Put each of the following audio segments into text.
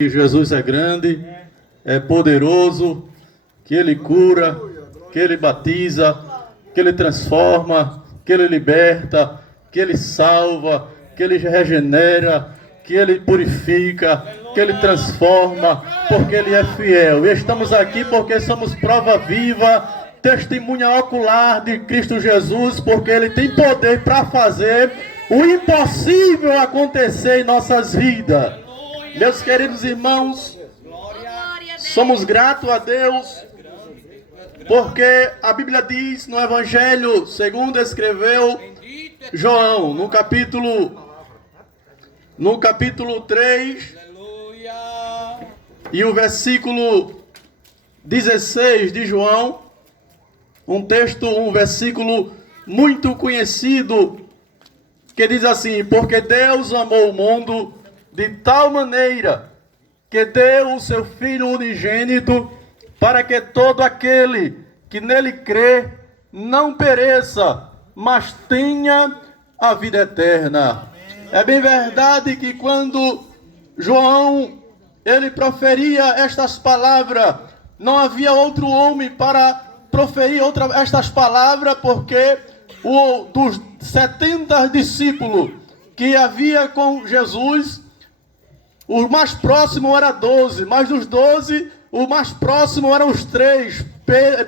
Que Jesus é grande, é poderoso, que Ele cura, que Ele batiza, que Ele transforma, que Ele liberta, que Ele salva, que Ele regenera, que Ele purifica, que Ele transforma, porque Ele é fiel. E estamos aqui porque somos prova viva, testemunha ocular de Cristo Jesus, porque Ele tem poder para fazer o impossível acontecer em nossas vidas. Meus queridos irmãos, somos gratos a Deus, porque a Bíblia diz no Evangelho, segundo escreveu João, no capítulo 3, e o versículo 16 de João, um versículo muito conhecido, que diz assim: porque Deus amou o mundo de tal maneira que deu o seu Filho unigênito, para que todo aquele que nele crê não pereça, mas tenha a vida eterna. É bem verdade que quando João ele proferia estas palavras, não havia outro homem para proferir estas palavras, porque dos 70 discípulos que havia com Jesus, o mais próximo era 12, mas dos 12, o mais próximo eram os 3,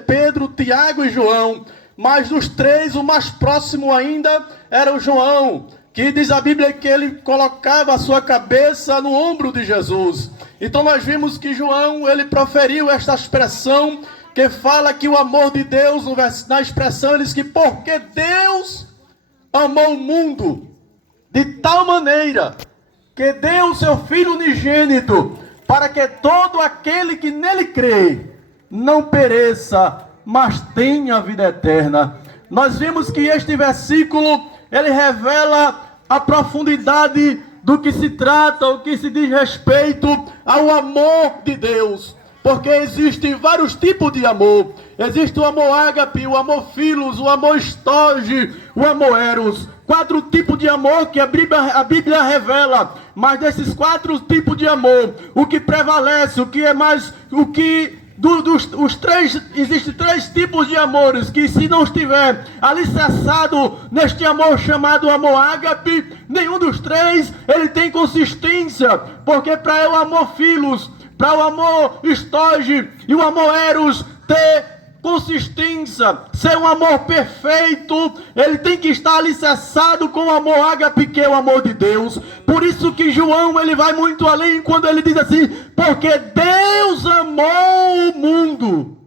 Pedro, Tiago e João. Mas dos 3, o mais próximo ainda era o João, que diz a Bíblia que ele colocava a sua cabeça no ombro de Jesus. Então nós vimos que João, ele proferiu esta expressão, que fala que o amor de Deus, na expressão ele diz que porque Deus amou o mundo de tal maneira que deu o seu Filho unigênito, para que todo aquele que nele crê não pereça, mas tenha a vida eterna. Nós vimos que este versículo, ele revela a profundidade do que se trata, o que se diz respeito ao amor de Deus. Porque existem vários tipos de amor. Existe o amor ágape, o amor filos, o amor estorge, o amor eros. 4 tipos de amor que a Bíblia revela. Mas desses 4 tipos de amor, o que prevalece, o que é mais, existem 3 tipos de amores que, se não estiver alicerçado neste amor chamado amor ágape, nenhum dos 3 ele tem consistência. Porque para o amor filos, para o amor estorge e o amor eros ter consistência, ser um amor perfeito, ele tem que estar alicerçado com o amor ágape, que é o amor de Deus. Por isso que João, ele vai muito além quando ele diz assim: porque Deus amou o mundo.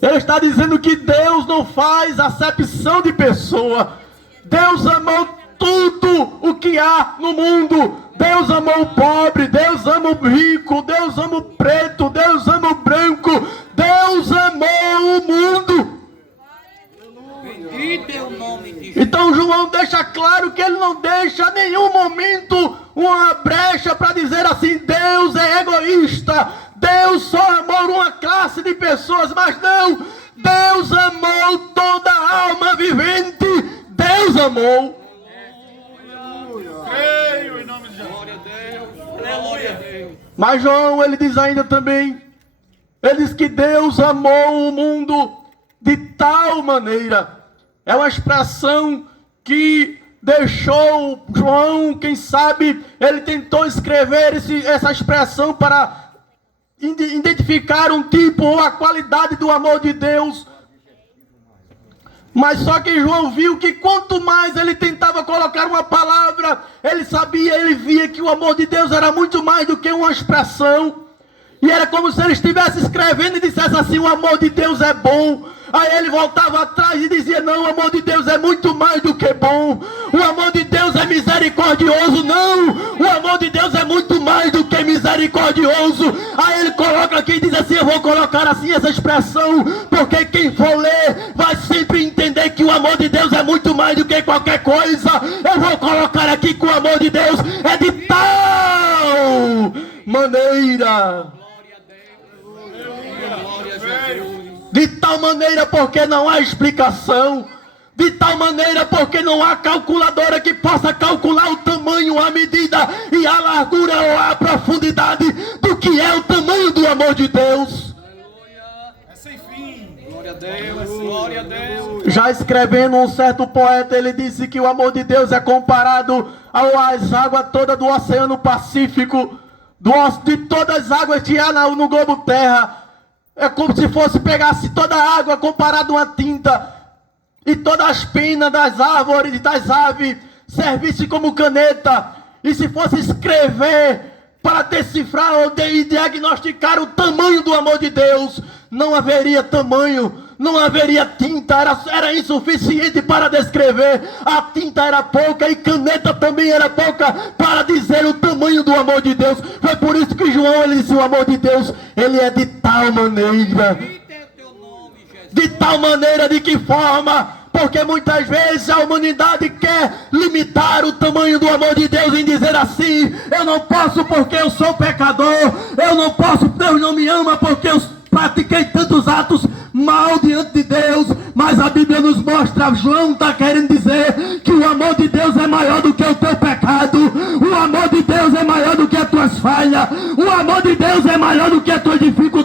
Ele está dizendo que Deus não faz acepção de pessoa. Deus amou tudo o que há no mundo. Deus ama o pobre, Deus ama o rico, Deus ama o preto, Deus ama o branco. Deus amou o mundo. Então João deixa claro que ele não deixa em nenhum momento uma brecha para dizer assim: Deus é egoísta, Deus só amou uma classe de pessoas. Mas não, Deus amou toda alma vivente. Deus amou. Creio em nome de Jesus. Glória a Deus. Aleluia. Mas João, ele diz ainda também, ele diz que Deus amou o mundo de tal maneira. É uma expressão que deixou João, quem sabe, ele tentou escrever essa expressão para identificar um tipo ou a qualidade do amor de Deus. Mas só que João viu que quanto mais ele tentava colocar uma palavra, ele sabia, ele via que o amor de Deus era muito mais do que uma expressão. E era como se ele estivesse escrevendo e dissesse assim: o amor de Deus é bom. Aí ele voltava atrás e dizia: não, o amor de Deus é muito mais do que bom. O amor de Deus é misericordioso. Não, o amor de Deus é muito mais do que misericordioso. Aí ele coloca aqui e diz assim: eu vou colocar assim essa expressão, porque quem for ler vai sempre entender que o amor de Deus é muito mais do que qualquer coisa. Eu vou colocar aqui que o amor de Deus é de tal maneira. De tal maneira, porque não há explicação. De tal maneira, porque não há calculadora que possa calcular o tamanho, a medida e a largura ou a profundidade do que é o tamanho do amor de Deus. É sem fim. Glória a Deus, glória a Deus. Já escrevendo, um certo poeta, ele disse que o amor de Deus é comparado às águas todas do Oceano Pacífico, de todas as águas que há no globo terra. É como se fosse pegasse toda a água comparada a uma tinta, e todas as penas das árvores e das aves servisse como caneta, e se fosse escrever para decifrar ou diagnosticar o tamanho do amor de Deus, não haveria tamanho, não haveria tinta, era insuficiente para descrever. A tinta era pouca e caneta também era pouca para dizer o tamanho do amor de Deus. Foi por isso que João, ele disse: o amor de Deus, ele é de tal maneira. De tal maneira, de que forma? Porque muitas vezes a humanidade quer limitar o tamanho do amor de Deus em dizer assim: eu não posso porque eu sou pecador, eu não posso, Deus não me ama porque eu pratiquei tantos atos mal diante de Deus. Mas a Bíblia nos mostra, João está querendo dizer que o amor de Deus é maior do que o teu pecado, o amor de Deus é maior do que as tuas falhas, o amor de Deus é maior do que as tuas dificuldades.